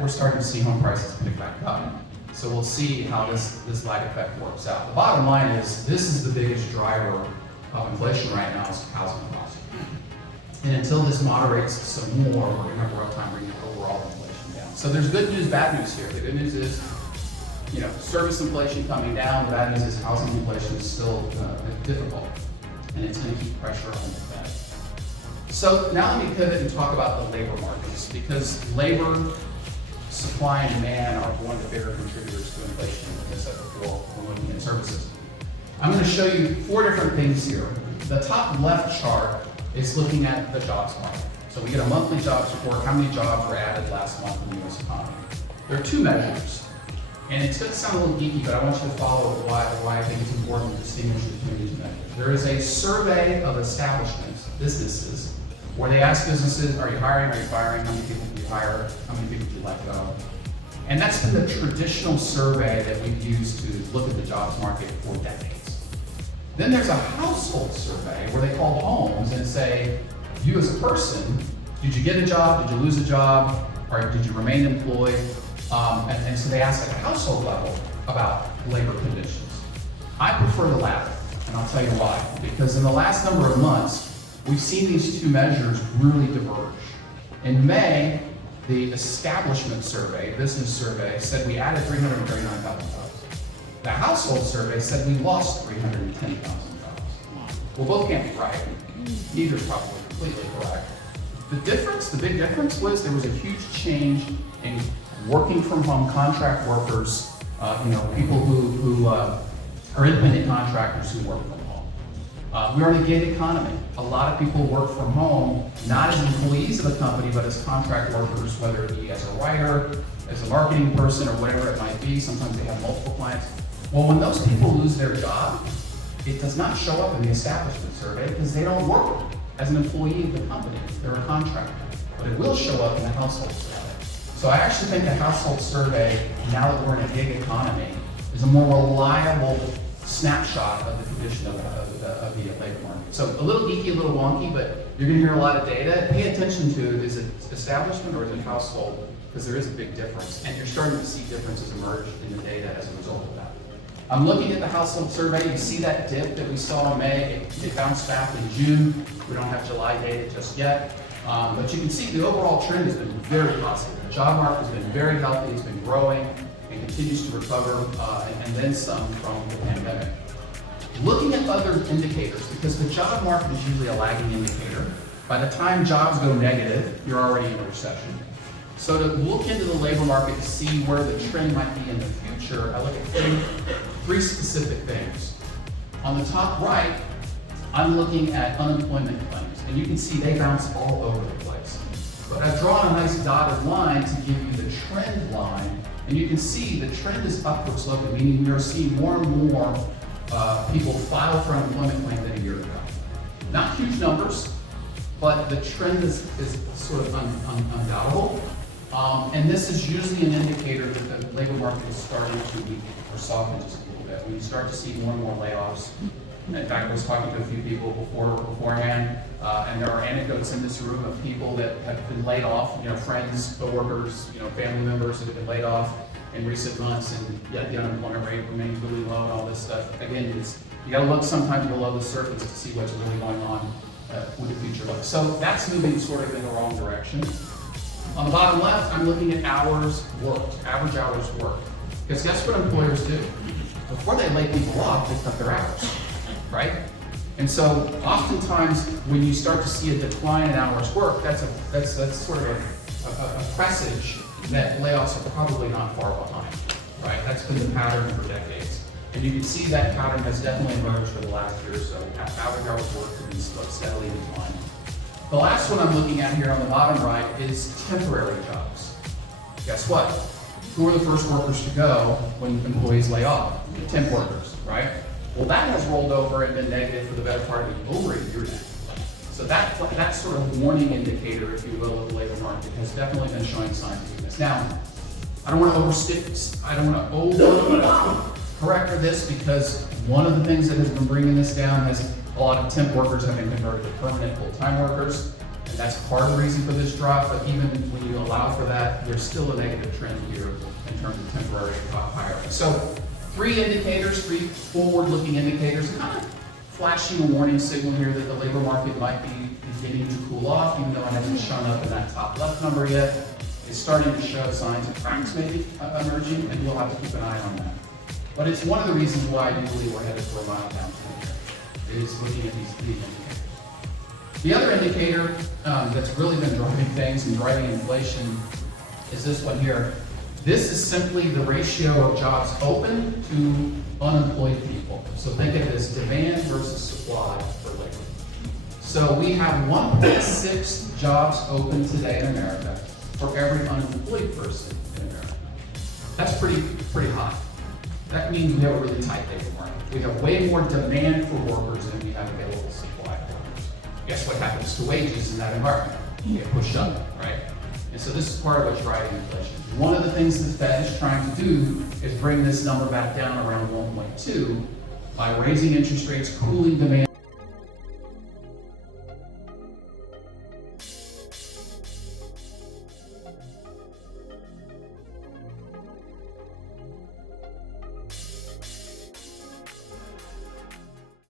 we're starting to see home prices pick back up. So we'll see how this lag effect works out. The bottom line is, this is the biggest driver of inflation right now is housing costs. And until this moderates some more, we're gonna have a rough time bringing overall inflation down. So there's good news, bad news here. The good news is, service inflation coming down. The bad news is housing inflation is still difficult, and it's gonna keep pressure on the Fed. So now let me pivot and talk about the labor markets, because labor, supply and demand are one of the bigger contributors to inflation, like I said before, when looking at services. I'm going to show you 4 different things here. The top left chart is looking at the jobs market. So we get a monthly jobs report, how many jobs were added last month in the U.S. economy. There are 2 measures, and it's going to sound a little geeky, but I want you to follow why I think it's important to distinguish between these measures. There is a survey of establishments, businesses, where they ask businesses, are you hiring, are you firing, how many people do you hire, how many people do you let go? And that's been the traditional survey that we've used to look at the jobs market for decades. Then there's a household survey where they call homes and say, you as a person, did you get a job, did you lose a job, or did you remain employed? And so they ask at a household level about labor conditions. I prefer the latter, and I'll tell you why. Because in the last number of months, we've seen these 2 measures really diverge. In May, the establishment survey, business survey, said we added 339,000 jobs. The household survey said we lost 310,000 jobs. Well, both can't be right. Neither is probably completely correct. The big difference was there was a huge change in working from home contract workers, people who are independent contractors who work from home. We're in a gig economy. A lot of people work from home, not as employees of a company, but as contract workers, whether it be as a writer, as a marketing person, or whatever it might be. Sometimes they have multiple clients. Well, when those people lose their job, it does not show up in the establishment survey because they don't work as an employee of the company. They're a contractor. But it will show up in the household survey. So I actually think the household survey, now that we're in a gig economy, is a more reliable snapshot of the condition of the labor market. So a little geeky, a little wonky, but you're going to hear a lot of data. Pay attention to, is it establishment or is it household? Because there is a big difference, and you're starting to see differences emerge in the data as a result of that. I'm looking at the household survey. You see that dip that we saw in May. It bounced back in June. We don't have July data just yet. But you can see the overall trend has been very positive. The job market has been very healthy. It's been growing and continues to recover, and then some from the pandemic. Looking at other indicators, because the job market is usually a lagging indicator. By the time jobs go negative, you're already in a recession. So to look into the labor market to see where the trend might be in the future, I look at three specific things. On the top right, I'm looking at unemployment claims, and you can see they bounce all over the place. But I've drawn a nice dotted line to give you the trend line, and you can see the trend is upward sloping, meaning we are seeing more and more people file for unemployment claim than a year ago. Not huge numbers, but the trend is sort of undoubtable. And this is usually an indicator that the labor market is starting to weaken or soften just a little bit. When you start to see more and more layoffs. In fact, I was talking to a few people beforehand, and there are anecdotes in this room of people that have been laid off, friends, coworkers, family members that have been laid off in recent months, and yet the unemployment rate remains really low and all this stuff. Again, you got to look sometimes below the surface to see what's really going on with the future look. So that's moving sort of in the wrong direction. On the bottom left, I'm looking at hours worked, average hours worked. Because guess what employers do? Before they lay people off, they cut their hours, right? And so oftentimes when you start to see a decline in hours worked, that's sort of a presage that layoffs are probably not far behind, right? That's been the pattern for decades. And you can see that pattern has definitely emerged for the last year or so. Average hours worked have been steadily declining. The last one I'm looking at here on the bottom right is temporary jobs. Guess what? Who are the first workers to go when employees lay off? Temp workers, right? Well, that has rolled over and been negative for the better part of over a year now. So that sort of warning indicator, if you will, of the labor market has definitely been showing signs of weakness. Now, I don't want to over-correct this, because one of the things that has been bringing this down has a lot of temp workers have been converted to permanent full-time workers. And that's part of the reason for this drop, but even when you allow for that, there's still a negative trend here in terms of temporary hiring. So 3 indicators, 3 forward-looking indicators, kind of flashing a warning signal here that the labor market might be beginning to cool off, even though it hasn't shown up in that top left number yet. It's starting to show signs of cracks maybe emerging, and we'll have to keep an eye on that. But it's one of the reasons why I do believe we're headed for a mild downturn here, is looking at these indicators. The other indicator that's really been driving things and driving inflation is this one here. This is simply the ratio of jobs open to unemployed people. So think of it as demand versus supply for labor. So we have 1.6 jobs open today in America for every unemployed person in America. That's pretty high. That means we have a really tight labor market. We have way more demand for workers than we have available supply of workers. Guess what happens to wages in that environment? You get pushed up, right? And so this is part of what's driving inflation. One of the things the Fed is trying to do is bring this number back down around 1.2 by raising interest rates, cooling demand.